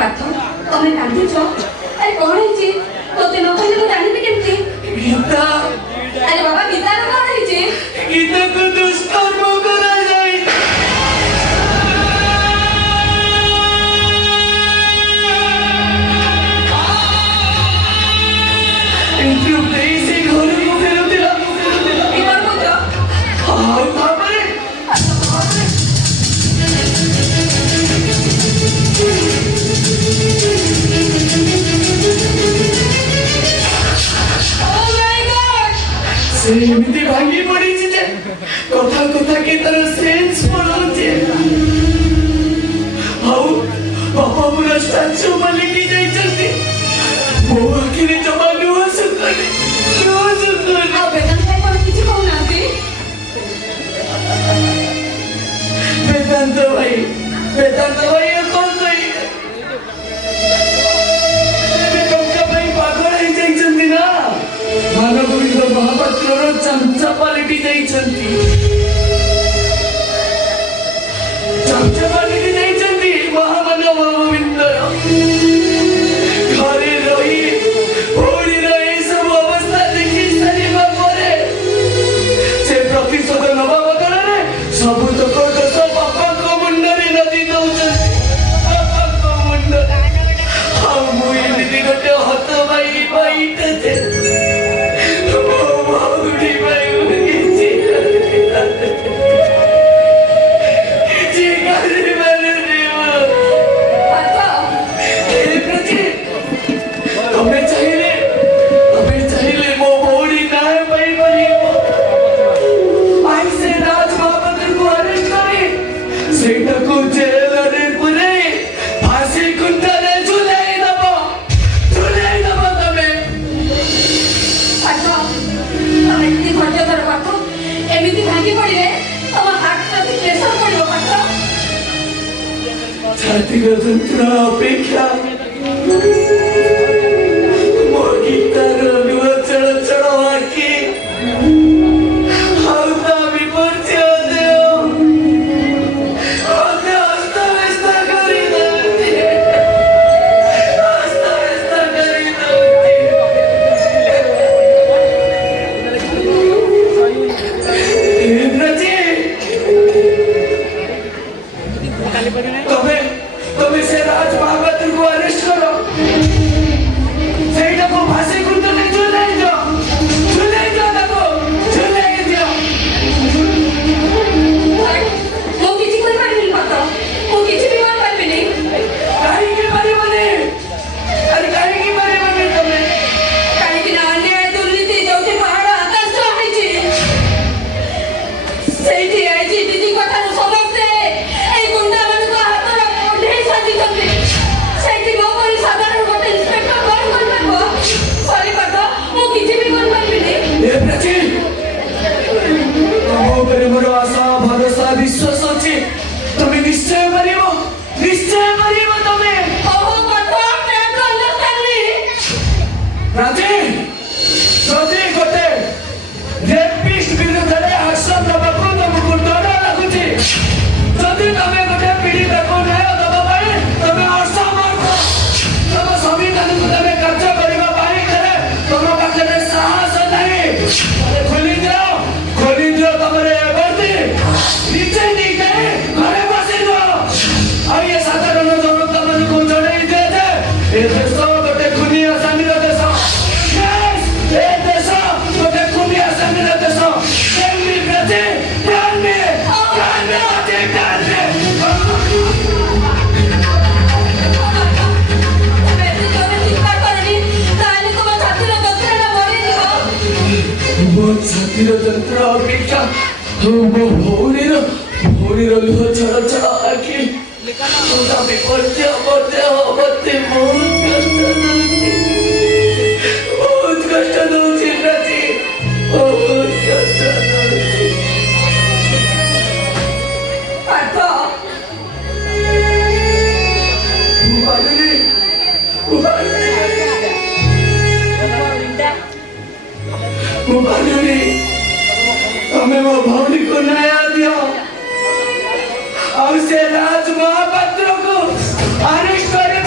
पार्थ तमे कांदुछ अरे कौन है तोते न कहले तो जानिबे केमती गीता अरे बाबा गीता रो कौन है गीता को दुष्कर्म करा जाए इंटरव्यू से घर को फेरुतिला ई कर बोझ हाय बाबा रे से एमती भांगी पड़ी जे कथा कथा के तरह सेंस पड़ोचे हाउ बाबा पूरा स्टैचू मालिकी जाई चलती वो आखिरी जमा नुआ सुकने आ वेदांत भाई कोन किछि कहू नांती वेदांत भाई कौन गई टंका भाई पागल है जाई चलती ना मानवगोविंद महापात्र चमचा पालिटी जाई चलती चमचा पालिटी जाई चलती महामानव गोविंद घरे रही ओड़ी रही सब अवस्था देखी सारिबा परे से प्रतिशोध नबा बदଳରେ ସବୁ ତକ ଦୋଷ ବାପାଙ୍କ ମୁଣ୍ଡରେ ନଦି ଦଉଛନ୍ତି ବାପାଙ୍କ ମୁଣ୍ଡରେ ଆଉ ମୁଁ ଏମିତି ଗୋଟେ ହତଭାଗୀ ଭାଇଟେ ଯେ छातीर যন্ত্রণা অপেক্ষা ମୋ ଗୀତାର ଲୁହ ଚଳ ଚଳ ଆଖି ଆଉ ତା ବିପର୍ଯ୍ୟୟ ଦେହ ଅସ୍ତବ୍ୟସ୍ତ କରିଦେଉଛି ଅସ୍ତବ୍ୟସ୍ତ କରିଦେଉଛି तबे से राज महापात्र को अरेस्ट करो सेटा को भाषे कुंत ने झुलाई दो ताको झुलाई दियो मो किछि कर पारिनी पार्थ मो किछि भी कर पारिनी काहे के बारे माने अरे काहे के बारे माने तमे काहे कि ना अन्याय दुर्नीति जोठी पहाड़ आकाश होइछि सेठी आइछि दीदी कथा समझते ए गुंडा मन को हाथ ओढे साथी करते सेठी मो पर साधारण गोटे इंस्पेक्टर कौन कर पाबो सॉरी पार्थ मो किछि भी कर पारिनी ए प्रची तमो पर मोर आशा भरोसा विश्वास अछि तमे निश्चय मारिबो तमे ओहो पार्थ टेक अंडरस्टैंड मी राजे गोटे रेपिस्ट विरुद्धରେ ଆକ୍ସନ ନେବାକୁ ତମକୁ ଡର ଲାଗୁଛି ଯଦି ତମେ ଗୋଟେ ପୀଡ଼ିତାକୁ ନ୍ୟାୟ ଦେବା ପାଇଁ ତମେ ଅସମର୍ଥ ତମ ସମ୍ବିଧାନକୁ ତମେ କାର୍ଯ୍ୟ କରିବା ପାଇଁ ହେଲେ ତମ ପାଖରେ ସାହସ ନାହିଁ ଖୋଲିଦିଅ ତମର ବର୍ତ୍ତି ନିଜେ ନିଜେ ଘରେ ବସିଦିଅ ଆଉ ଏ ସାଧାରଣ ଜନତାମାନଙ୍କୁ ଜଣେଇ ଦିଅ ଯେ ଏ ଦେଶ ଗୋଟେ ଖୁନି ଆସାମୀର ଦେଶ ଏ ଦେଶ ଗୋଟେ ଖୁନି ଆସାମୀର ଦେଶ ଏମିତି ପ୍ରତି ଧ୍ୟାନ ମୋ ଛାତିର ଯନ୍ତ୍ରଣା ଅପେକ୍ଷା ମୋ ଭଉଣୀର ଲୁହ ଛଳ ଛଳ ଆଖି ବିପର୍ଯ୍ୟୟ ମତେ ବହୁତ କଷ୍ଟ ଦଉଛି ପ୍ରତି ବହୁତ କଷ୍ଟ ଦଉଛି ପାର୍ଥ तमे मो भौणी को न्याय दियो और से राज महापात्र को अरेस्ट करे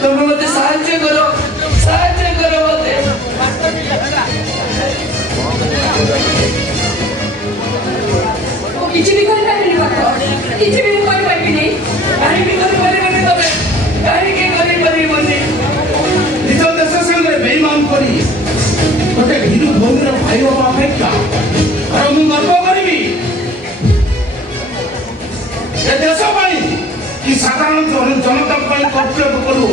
তুমি মতে সাহায্য করো মতে। ମୁଁ କିଛି ବି କରିପାରିବିନି ବାପା, କିଛି ବି ମୁଁ କରିପାରିବିନି। କାହିଁକି କରିପାରିବନି ତମେ? କାହିଁକି କରିପାରିବନି? ନିଜ ଦେଶ ସାଙ୍ଗରେ ବେଇମାନ କରି ଗୋଟେ ଭୀରୁ ଭଉଣୀର ଭାଇ ହବା ଅପେକ୍ଷା ଆଉ ମୁଁ ଗର୍ବ କରିବି ଏ ଦେଶ ପାଇଁ କି ସାଧାରଣ ଜନତା ପାଇଁ କର୍ତ୍ତବ୍ୟ କରୁ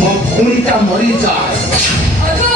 ମୋ ଭଉଣୀଟା ମରିଯାଏ। ଅଜୁ